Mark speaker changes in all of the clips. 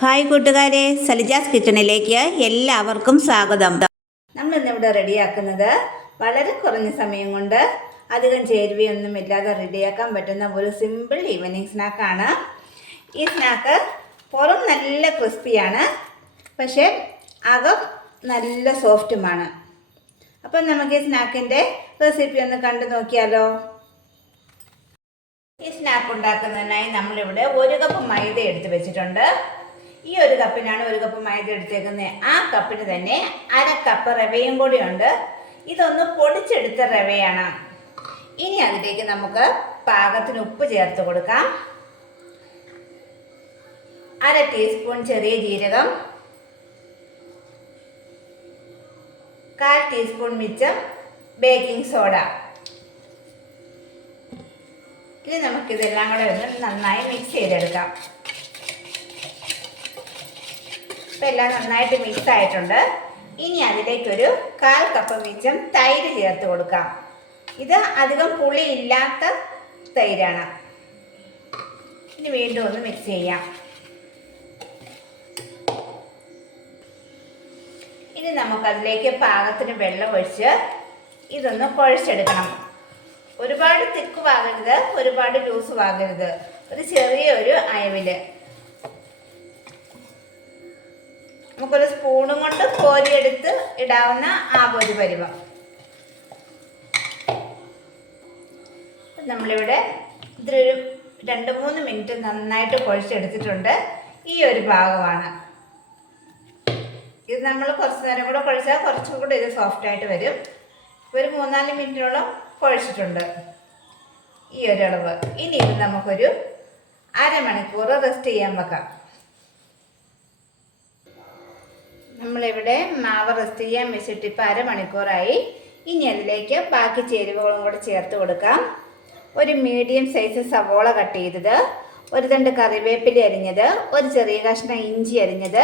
Speaker 1: Hi കൂട്ടുകാരെ സലിജാസ് കിച്ചണിലേക്ക് എല്ലാവർക്കും സ്വാഗതം.
Speaker 2: നമ്മൾ ഇന്നിവിടെ റെഡിയാക്കുന്നത് വളരെ കുറഞ്ഞ സമയം കൊണ്ട് അധികം ചേരുവയൊന്നും ഇല്ലാതെ റെഡിയാക്കാൻ പറ്റുന്ന ഒരു സിമ്പിൾ ഈവനിങ് സ്നാക്കാണ് ഈ സ്നാക്ക് പുറം നല്ല ക്രിസ്പിയാണ് പക്ഷേ അകം നല്ല സോഫ്റ്റുമാണ് അപ്പം നമുക്ക് ഈ സ്നാക്കിന്റെ റെസിപ്പി ഒന്ന് കണ്ടു നോക്കിയാലോ. ഈ സ്നാക്ക് ഉണ്ടാക്കുന്നതിനായി നമ്മളിവിടെ ഒരു കപ്പ് മൈദ എടുത്ത് വെച്ചിട്ടുണ്ട്. ഈ ഒരു കപ്പിനാണ് ഒരു കപ്പ് മൈദ എടുത്തേക്കുന്നത് ആ കപ്പിന് തന്നെ അര കപ്പ് റവയും കൂടി ഉണ്ട് ഇതൊന്ന് പൊടിച്ചെടുത്ത റവയാണ്. ഇനി അതിലേക്ക് നമുക്ക് പാകത്തിന് ഉപ്പ് ചേർത്ത് കൊടുക്കാം. അര ടീസ്പൂൺ ചെറിയ ജീരകം. കാൽ ടീസ്പൂൺ മിച്ചം ബേക്കിംഗ് സോഡ ഇനി നമുക്കിതെല്ലാം കൂടെ ഒന്ന് നന്നായി മിക്സ് ചെയ്തെടുക്കാം. ഇപ്പം എല്ലാം നന്നായിട്ട് മിക്സ് ആയിട്ടുണ്ട്. ഇനി അതിലേക്കൊരു കാൽ കപ്പ് മിച്ചം തൈര് ചേർത്ത് കൊടുക്കാം. ഇത് അധികം പുളി ഇല്ലാത്ത തൈരാണ്. ഇനി വീണ്ടും ഒന്ന് മിക്സ് ചെയ്യാം. ഇനി നമുക്കതിലേക്ക് പാകത്തിന് വെള്ളം ഒഴിച്ച് ഇതൊന്ന് കുഴച്ചെടുക്കണം. ഒരുപാട് തിക്കുവാകരുത് ഒരുപാട് ലൂസ് ലൂസുവാകരുത് ഒരു ചെറിയ ഒരു അയവിൽ. നമുക്കൊരു സ്പൂണും കൊണ്ട് കോരിയെടുത്ത് ഇടാവുന്ന ആ ഒരു പരുവം. നമ്മളിവിടെ ഇതിലൊരു രണ്ട് മൂന്ന് മിനിറ്റ് നന്നായിട്ട് കുഴച്ചെടുത്തിട്ടുണ്ട്. ഈ ഒരു ഭാഗമാണ്. ഇത് നമ്മൾ കുറച്ച് നേരം കൂടെ കുഴച്ചാൽ കുറച്ചും കൂടെ ഇത് സോഫ്റ്റായിട്ട് വരും. ഒരു മൂന്നാൽ മിനിറ്റിനോളം കുഴച്ചിട്ടുണ്ട് ഈ ഒരളവ് ഇനി ഇത് നമുക്കൊരു അരമണിക്കൂർ റെസ്റ്റ് ചെയ്യാൻ വെക്കാം. നമ്മളിവിടെ മാവ് റെസ്റ്റ് ചെയ്യാൻ വെച്ചിട്ട് ഇപ്പോൾ അരമണിക്കൂറായി. ഇനി അതിലേക്ക് ബാക്കി ചേരുവകളും കൂടെ ചേർത്ത് കൊടുക്കാം. ഒരു മീഡിയം സൈസ് സവോള കട്ട് ചെയ്തത് ഒരു രണ്ട് കറിവേപ്പില അരിഞ്ഞത് ഒരു ചെറിയ കഷ്ണം ഇഞ്ചി അരിഞ്ഞത്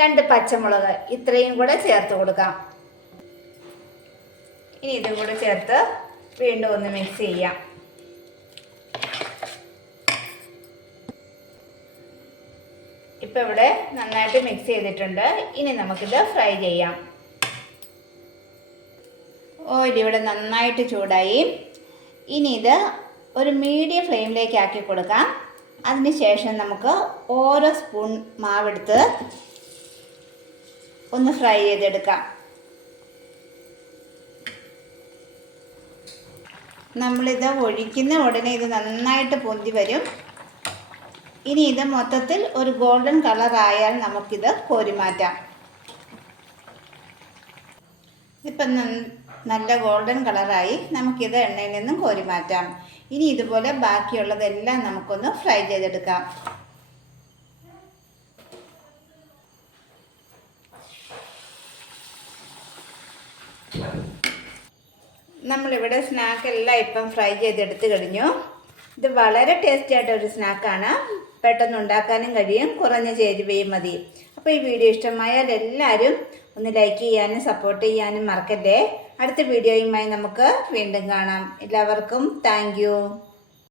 Speaker 2: രണ്ട് പച്ചമുളക് ഇത്രയും കൂടെ ചേർത്ത് കൊടുക്കാം. ഇനി ഇതും കൂടെ ചേർത്ത് വീണ്ടും ഒന്ന് മിക്സ് ചെയ്യാം. ഇപ്പം ഇവിടെ നന്നായിട്ട് മിക്സ് ചെയ്തിട്ടുണ്ട്. ഇനി നമുക്കിത് ഫ്രൈ ചെയ്യാം. ഓയിൽ ഇവിടെ നന്നായിട്ട് ചൂടായി. ഇനി ഇത് ഒരു മീഡിയം ഫ്ലെയിമിലേക്ക് ആക്കി കൊടുക്കാം. അതിന് ശേഷം നമുക്ക് ഓരോ സ്പൂൺ മാവെടുത്ത് ഒന്ന് ഫ്രൈ ചെയ്തെടുക്കാം. നമ്മളിത് ഒഴിക്കുന്ന ഉടനെ ഇത് നന്നായിട്ട് പൊന്തി വരും. ഇനി ഇത് മൊത്തത്തിൽ ഒരു ഗോൾഡൻ കളർ ആയാൽ നമുക്കിത് കോരിമാറ്റാം. ഇപ്പം നല്ല ഗോൾഡൻ കളറായി നമുക്കിത് എണ്ണയിൽ നിന്നും കോരിമാറ്റാം. ഇനി ഇതുപോലെ ബാക്കിയുള്ളതെല്ലാം നമുക്കൊന്ന് ഫ്രൈ ചെയ്തെടുക്കാം. നമ്മളിവിടെ സ്നാക്കെല്ലാം ഇപ്പം ഫ്രൈ ചെയ്തെടുത്ത് കഴിഞ്ഞു. ഇത് വളരെ ടേസ്റ്റി ആയിട്ടൊരു സ്നാക്കാണ് പെട്ടെന്ന് ഉണ്ടാക്കാനും കഴിയും കുറഞ്ഞ ചേരുവയും മതി. അപ്പോൾ ഈ വീഡിയോ ഇഷ്ടമായാൽ എല്ലാവരും ഒന്ന് ലൈക്ക് ചെയ്യാനും സപ്പോർട്ട് ചെയ്യാനും മറക്കല്ലേ? അടുത്ത വീഡിയോയുമായി നമുക്ക് വീണ്ടും കാണാം. എല്ലാവർക്കും താങ്ക്